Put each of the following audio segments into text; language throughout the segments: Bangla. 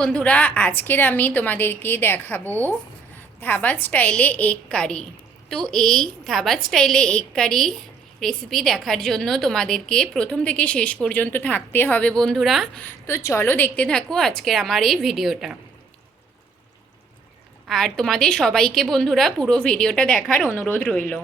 বন্ধুরা, আজকের আমি তোমাদেরকে দেখাবো ধাবাত স্টাইলে এগ কারি। তো এই ধাবাত স্টাইলে এগ কারি রেসিপি দেখার জন্য তোমাদেরকে প্রথম থেকে শেষ পর্যন্ত থাকতে হবে বন্ধুরা। তো চলো দেখতে থাকো আজকের আমার এই ভিডিওটা। আর তোমাদের সবাইকে বন্ধুরা, পুরো ভিডিওটা দেখার অনুরোধ রইল।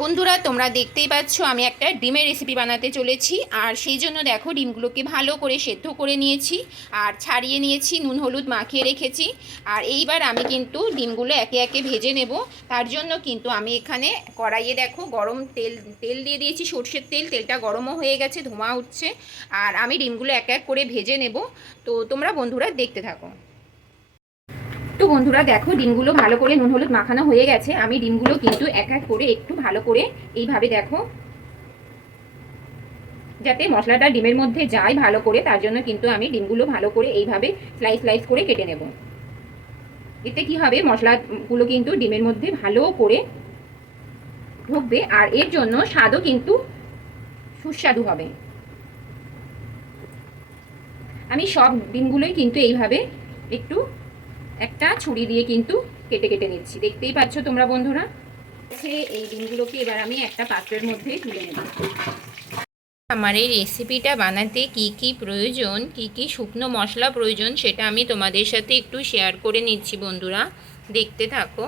বন্ধুরা, তোমরা দেখতেই পাচ্ছ আমি একটা ডিমের রেসিপি বানাতে চলেছি। আর সেই জন্য দেখো, ডিমগুলোকে ভালো করে সেদ্ধ করে নিয়েছি আর ছাড়িয়ে নিয়েছি, নুন, হলুদ মাখিয়ে রেখেছি। আর এইবার আমি কিন্তু ডিমগুলো একে একে ভেজে নেব। তার জন্য কিন্তু আমি এখানে কড়াইয়ে দেখো, গরম তেল তেল দিয়ে দিয়েছি, সর্ষের তেল। তেলটা গরমও হয়ে গেছে, ধোঁয়া উঠছে। আর আমি ডিমগুলো এক এক করে ভেজে নেব। তো তোমরা বন্ধুরা দেখতে থাকো। তো বন্ধুরা দেখো, ডিমগুলো ভালো করে নুন, হলুদ মাখানো হয়ে গেছে। আমি ডিমগুলো কিন্তু এক এক করে একটু ভালো করে এইভাবে দেখো, যাতে মশলাটা ডিমের মধ্যে যায় ভালো করে, তার জন্য কিন্তু আমি ডিমগুলো ভালো করে এইভাবে স্লাইস স্লাইস করে কেটে নেব। এতে কি হবে? মশলাগুলো কিন্তু ডিমের মধ্যে ভালো করে ঢুকবে, আর এর জন্য স্বাদও কিন্তু সুস্বাদু হবে। আমি সব ডিমগুলোই কিন্তু এইভাবে একটু একটা ছুরি দিয়ে কিন্তু কেটে কেটে নিচ্ছি। দেখতেই পাচ্ছ তোমরা বন্ধুরা? এই ডিমগুলোকে এবার আমি একটা পাত্রের মধ্যে তুলে নেব। আমার এই রেসিপিটা বানাতে কি কি প্রয়োজন, কি কি শুকনো মশলা প্রয়োজন সেটা আমি তোমাদের সাথে একটু শেয়ার করে নিচ্ছি বন্ধুরা। দেখতে থাকো।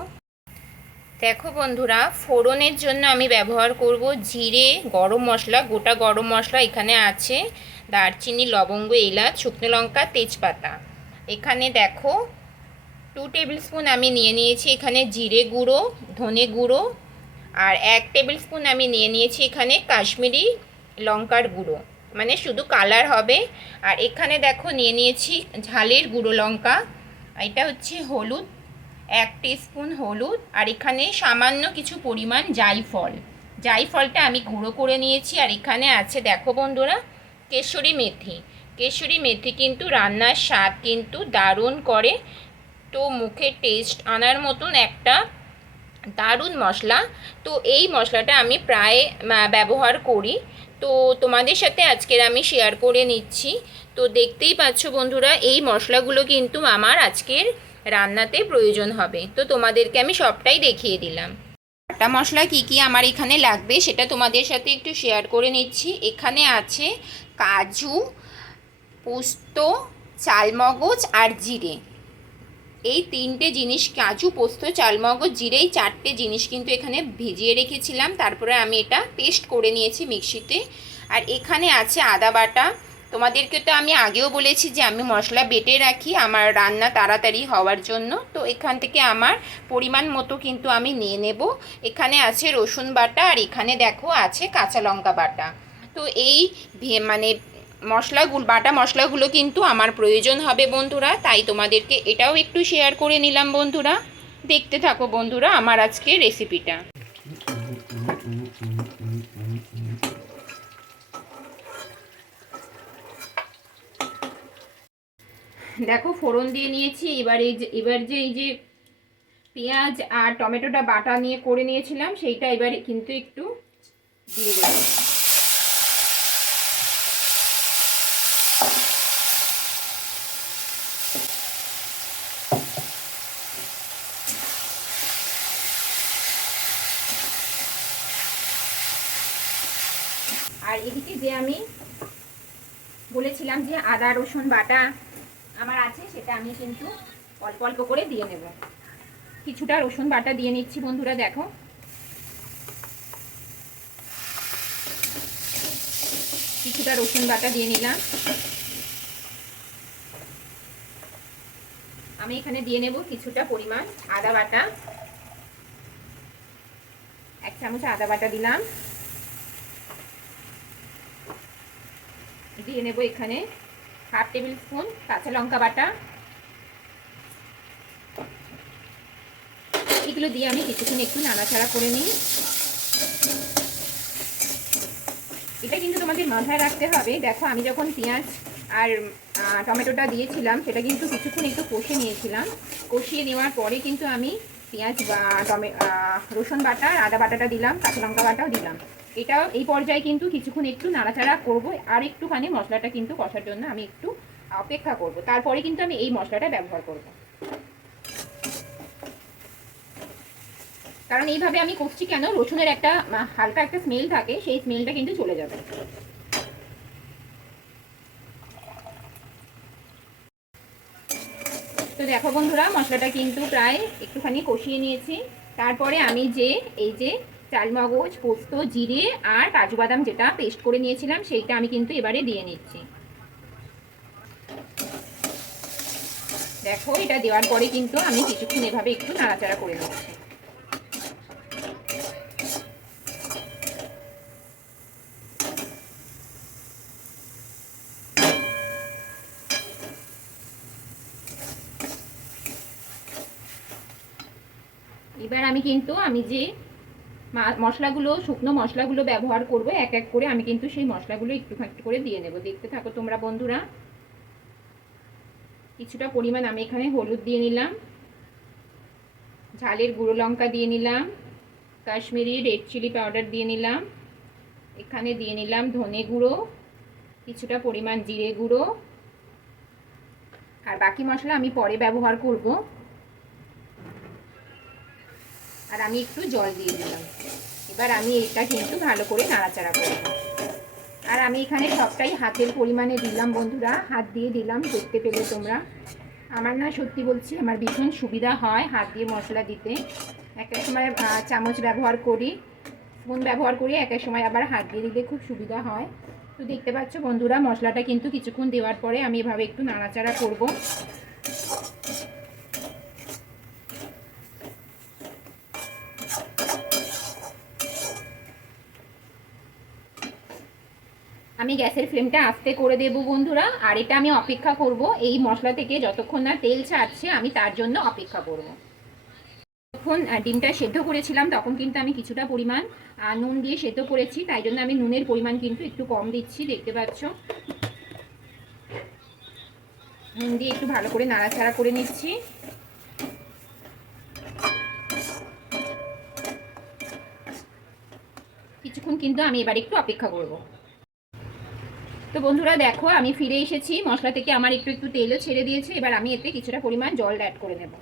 দেখো বন্ধুরা, ফোড়নের জন্য আমি ব্যবহার করব জিরে, গরম মশলা, গোটা গরম মশলা এখানে আছে। দারচিনি, লবঙ্গ, এলাচ, শুকনো লঙ্কা, তেজপাতা। এখানে দেখো টু টেবিল স্পুন আমি নিয়ে নিয়েছি এখানে জিরে গুঁড়ো, ধনে গুঁড়ো, আর এক টেবিল স্পুন আমি নিয়ে নিয়েছি এখানে কাশ্মীরি লঙ্কার গুঁড়ো। মানে শুধু কালার হবে। আর এখানে দেখো নিয়ে নিয়েছি ঝালের গুঁড়ো লঙ্কা। এটা হচ্ছে হলুদ, এক স্পুন হলুদ, আর এখানে সামান্য কিছু পরিমাণ জাইফল। জাইফলটা আমি গুঁড়ো করে নিয়েছি, আর এখানে আছে দেখো বন্ধুরা, কেশরী মেথি। কেশরী মেথি কিন্তু রান্নার স্বাদ কিন্তু দারুণ করে। তো মুখে টেস্ট আনার মতন একটা দারুণ মশলা। তো এই মশলাটা আমি প্রায় ব্যবহার করি। তো তোমাদের সাথে আজকের আমি শেয়ার করে নিচ্ছি। তো দেখতেই পাচ্ছ বন্ধুরা, এই মশলাগুলো কিন্তু আমার আজকের রান্নাতে প্রয়োজন হবে। তো তোমাদেরকে আমি সবটাই দেখিয়ে দিলাম। আটা মশলা কি কি আমার এখানে লাগবে সেটা তোমাদের সাথে একটু শেয়ার করে নিচ্ছি। এখানে আছে কাজু, পোস্ত, চালমগজ আর জিরে। এই তিনটে জিনিস, কাজু, পোস্ত, চালমগজ, জিরে, এই চারটে জিনিস কিন্তু এখানে ভিজিয়ে রেখেছিলাম। তারপরে আমি এটা পেস্ট করে নিয়েছি মিক্সিতে। আর এখানে আছে আদা বাটা। তোমাদেরকে তো আমি আগেও বলেছি যে আমি মশলা বেটে রাখি, আমার রান্না তাড়াতাড়ি হওয়ার জন্য। তো এখান থেকে আমার পরিমাণ মতো কিন্তু আমি নিয়ে নেব। এখানে আছে রসুন বাটা আর এখানে দেখো আছে কাঁচা লঙ্কা বাটা। তো এই মানে মশলাগুলো বাটা মশলাগুলো কিন্তু আমার প্রয়োজন হবে বন্ধুরা, তাই তোমাদেরকে এটাও একটু শেয়ার করে নিলাম বন্ধুরা। দেখতে থাকো বন্ধুরা আমার আজকে রেসিপিটা দেখো, ফোড়ন দিয়ে নিয়েছি, এবার এই যে, এবার যে এই যে পেঁয়াজ আর টমেটোটা বাটা নিয়ে করে নিয়েছিলাম, সেইটা এবার কিন্তু একটু দিয়ে দেবো। আর এদিকে যে আমি বলেছিলাম যে আদা, রসুন বাটা আমার আছে, সেটা আমি কিন্তু অল্প অল্প করে দিয়ে নেব। কিছুটা রসুন বাটা দিয়ে নিচ্ছি বন্ধুরা, দেখো। কিছুটা রসুন বাটা দিয়ে নিলাম। আমি এখানে দিয়ে নেব কিছুটা পরিমাণ আদা বাটা। এক চামচ আদা বাটা দিলাম। দিয়ে নেব এখানে হাফ টেবিল স্পুন কাঁচা লঙ্কা বাটা। এগুলো দিয়ে আমি কিছুক্ষণ একটু নাড়াচাড়া করে নিই। এটা কিন্তু তোমাদের মাথায় রাখতে হবে। দেখো, আমি যখন পেঁয়াজ আর টমেটোটা দিয়েছিলাম, সেটা কিন্তু কিছুক্ষণ একটু কষে নিয়েছিলাম। কষিয়ে নেওয়ার পরে কিন্তু আমি পেঁয়াজ বা, টমে রসুন বাটা আদা বাটাটা দিলাম, কাঁচা লঙ্কা বাটাও দিলাম। এটা এই পর্যায়ে কিন্তু কিছুক্ষণ একটু নাড়াচাড়া করব, আর একটুখানি মশলাটা কিন্তু কষার জন্য আমি একটু অপেক্ষা করব। তারপরে কিন্তু আমি এই মশলাটা ব্যবহার করব। কারণ এইভাবে আমি করছি কেন? রসুনের একটা হালকা একটা স্মেল থাকে, সেই স্মেলটা কিন্তু চলে যাবে। তো দেখো বন্ধুরা, মশলাটা কিন্তু প্রায় একটুখানি কষিয়ে নিয়েছি। তারপরে আমি যে, এই যে চালমগজ, পোস্ত, জিরে আর কাজু বাদাম যেটা পেস্ট করে নিয়েছিলাম, সেইটা আমি কিন্তু এবারে দিয়ে নিচ্ছি। দেখো, এটা দেওয়ার পরে কিন্তু আমি কিছুক্ষণ এভাবে একটু নাড়াচাড়া করে নিচ্ছি। এবার আমি কিন্তু আমি যে মশলাগুলো, শুকনো মশলাগুলো ব্যবহার করব, এক এক করে। আমি কিন্তু সেই মশলাগুলো একটু একটু করে দিয়ে নেব দেখতে থাকো তোমরা বন্ধুরা। কিছুটা পরিমাণ আমি এখানে হলুদ দিয়ে নিলাম। ঝালের গুঁড়ো লঙ্কা দিয়ে নিলাম। কাশ্মীরি রেড চিলি পাউডার দিয়ে নিলাম। এখানে দিয়ে নিলাম ধনে গুঁড়ো, কিছুটা পরিমাণ জিরে গুঁড়ো। আর বাকি মশলা আমি পরে ব্যবহার করব। আর আমি একটু জল দিয়ে দিলাম। এবার আমি এটা কিন্তু ভালো করে নাড়াচাড়া করব আর আমি এখানে সবটাই হাতের পরিমাণে দিলাম বন্ধুরা। হাত দিয়ে দিলাম, দেখতে পেলে তোমরা। আমার না সত্যি বলছি, আমার ভীষণ সুবিধা হয় হাত দিয়ে মশলা দিতে। এক এক সময় চামচ ব্যবহার করি। স্পুন ব্যবহার করি এক সময় আবার হাত দিয়ে দিলে খুব সুবিধা হয়। তো দেখতে পাচ্ছ বন্ধুরা, মশলাটা কিন্তু কিছুক্ষণ দেওয়ার পরে আমি এভাবে একটু নাড়াচাড়া করব। আমি গ্যাসের ফ্লেমটা আস্তে করে দেব বন্ধুরা, আর এটা আমি অপেক্ষা করব। এই মশলা থেকে যতক্ষণ না তেল ছাড়ছে, আমি তার জন্য অপেক্ষা করব। যখন ডিমটা সেদ্ধ করেছিলাম, তখন কিন্তু আমি কিছুটা পরিমাণ নুন দিয়ে সেদ্ধ করেছি। তাই জন্য আমি নুনের পরিমাণ কিন্তু একটু কম দিচ্ছি, দেখতে পাচ্ছ? নুন দিয়ে একটু ভালো করে নাড়াচাড়া করে নিচ্ছি। কিছুক্ষণ কিন্তু আমি এবার একটু অপেক্ষা করব। তো বন্ধুরা দেখো, আমি ফিরে এসেছি। মশলা থেকে আমার একটু একটু তেলও ছেড়ে দিয়েছে। এবার আমি এতে কিছুটা পরিমাণ জল অ্যাড করে নেব।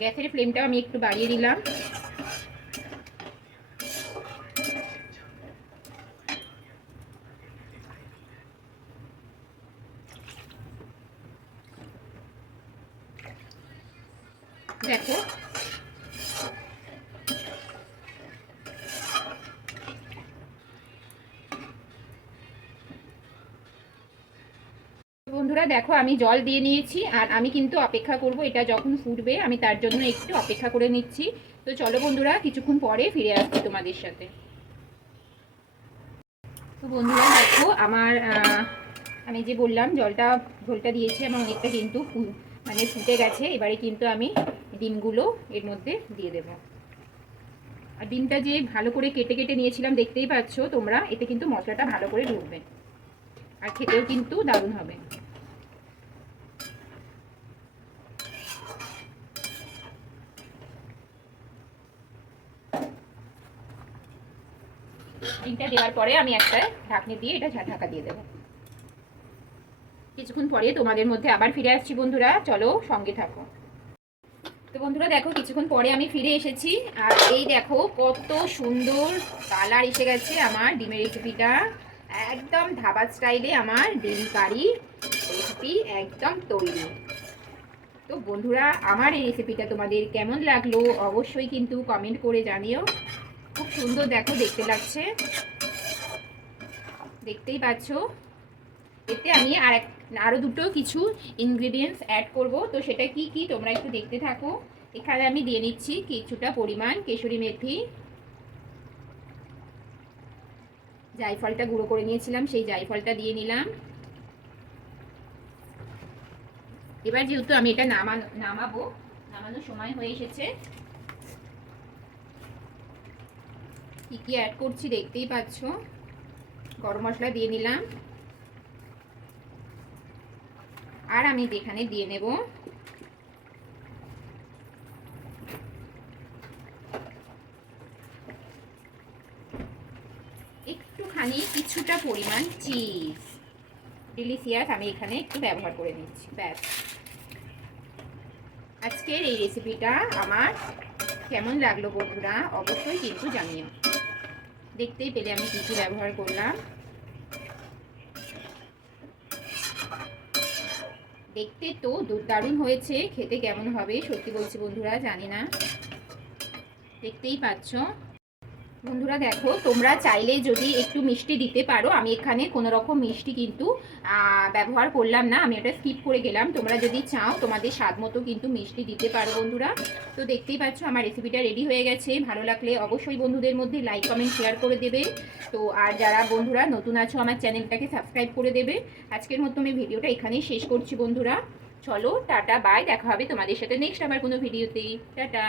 গ্যাসের ফ্লেমটাও আমি একটু বাড়িয়ে দিলাম দেখো বন্ধুরা, দেখো, আমি জল দিয়ে নিয়েছি আর আমি কিন্তু অপেক্ষা করব এটা যখন ফুটবে, আমি তার জন্য একটু অপেক্ষা করে নিচ্ছি। তো চলো বন্ধুরা, কিছুক্ষণ পরে ফিরে আসছি তোমাদের সাথে। তো বন্ধুরা, দেখো, আমার আমি যে বললাম, জলটা ঝোলটা দিয়েছি আমার অনেকটা কিন্তু মানে ফুটে গেছে। এবারে কিন্তু আমি ডিমগুলো এর মধ্যে দিয়ে দেব। আর ডিমটা যে ভালো করে কেটে কেটে নিয়েছিলাম, দেখতেই পাচ্ছ তোমরা, এতে কিন্তু মশলাটা ভালো করে ঢুকবে। আর খেতেও কিন্তু দারুণ হবে। ডিমটা দেওয়ার পরে আমি একটা ঢাকনি দিয়ে এটা ঢাকা দিয়ে দেবো। কিছুক্ষণ পরে তোমাদের মধ্যে আবার ফিরে আসছি বন্ধুরা। চলো সঙ্গে থাকো। তো বন্ধুরা দেখো, কিছুক্ষণ পরে আমি ফিরে এসেছি। আর এই দেখো, কত সুন্দর কালার এসে গেছে আমার ডিমের রেসিপিটা একদম ধাবা স্টাইলে আমার ডিম কারি রেসিপি একদম তৈরি। তো বন্ধুরা, আমার এই রেসিপিটা তোমাদের কেমন লাগল? অবশ্যই কিন্তু কমেন্ট করে জানিও। সুন্দর দেখো, দেখতে লাগছে। দেখতেই পাচ্ছ? এতে আমি আর এক আরও দুটো কিছু ইনগ্রিডিয়েন্টস অ্যাড করব। তো সেটা কি কি? তোমরা একটু দেখতে থাকো। এখানে আমি দিয়ে নিচ্ছি কিছুটা পরিমাণ কেশরি মেথি। জায়ফলটা গুঁড়ো করে নিয়েছিলাম, সেই জায়ফলটা দিয়ে নিলাম। এবার যেহেতু আমি এটা নামানো নামাবো, নামানোর সময় হয়ে এসেছে কি কি অ্যাড করছি দেখতেই পাচ্ছ। গরম মশলা দিয়ে নিলাম। আর আমি যেখানে দিয়ে নেব। একটুখানি কিছুটা পরিমাণ চিজ ডিলিশিয়াস আমি এখানে একটু ব্যবহার করে নিচ্ছি, ব্যাস। আজকের এই রেসিপিটা আমার কেমন লাগল বন্ধুরা, অবশ্যই কিন্তু জানিও। দেখতেই পেলে আমি কী কী ব্যবহার করলাম। দেখতে তো দারুণ হয়েছে, খেতে কেমন হবে সত্যি বলছি বন্ধুরা, জানি না। দেখতেই পাচ্ছ। বন্ধুরা দেখো, তোমরা চাইলে যদি একটু মিষ্টি দিতে পারো, আমি এখানে কোনো রকম মিষ্টি কিন্তু ব্যবহার করলাম না, আমি এটা স্কিপ করে গেলাম। তোমরা যদি চাও, তোমাদের স্বাদ মতো কিন্তু মিষ্টি দিতে পারো বন্ধুরা। তো দেখতেই পাচ্ছ, আমার রেসিপিটা রেডি হয়ে গেছে। ভালো লাগলে অবশ্যই বন্ধুদের মধ্যে লাইক কমেন্ট শেয়ার করে দেবে। তো আর যারা বন্ধুরা নতুন আছো, আমার চ্যানেলটাকে সাবস্ক্রাইব করে দেবে। আজকের মতো আমি ভিডিওটা এখানেই শেষ করছি বন্ধুরা। চলো, টাটা বাই দেখা হবে তোমাদের সাথে নেক্সট আবার কোনো ভিডিওতে টাটা।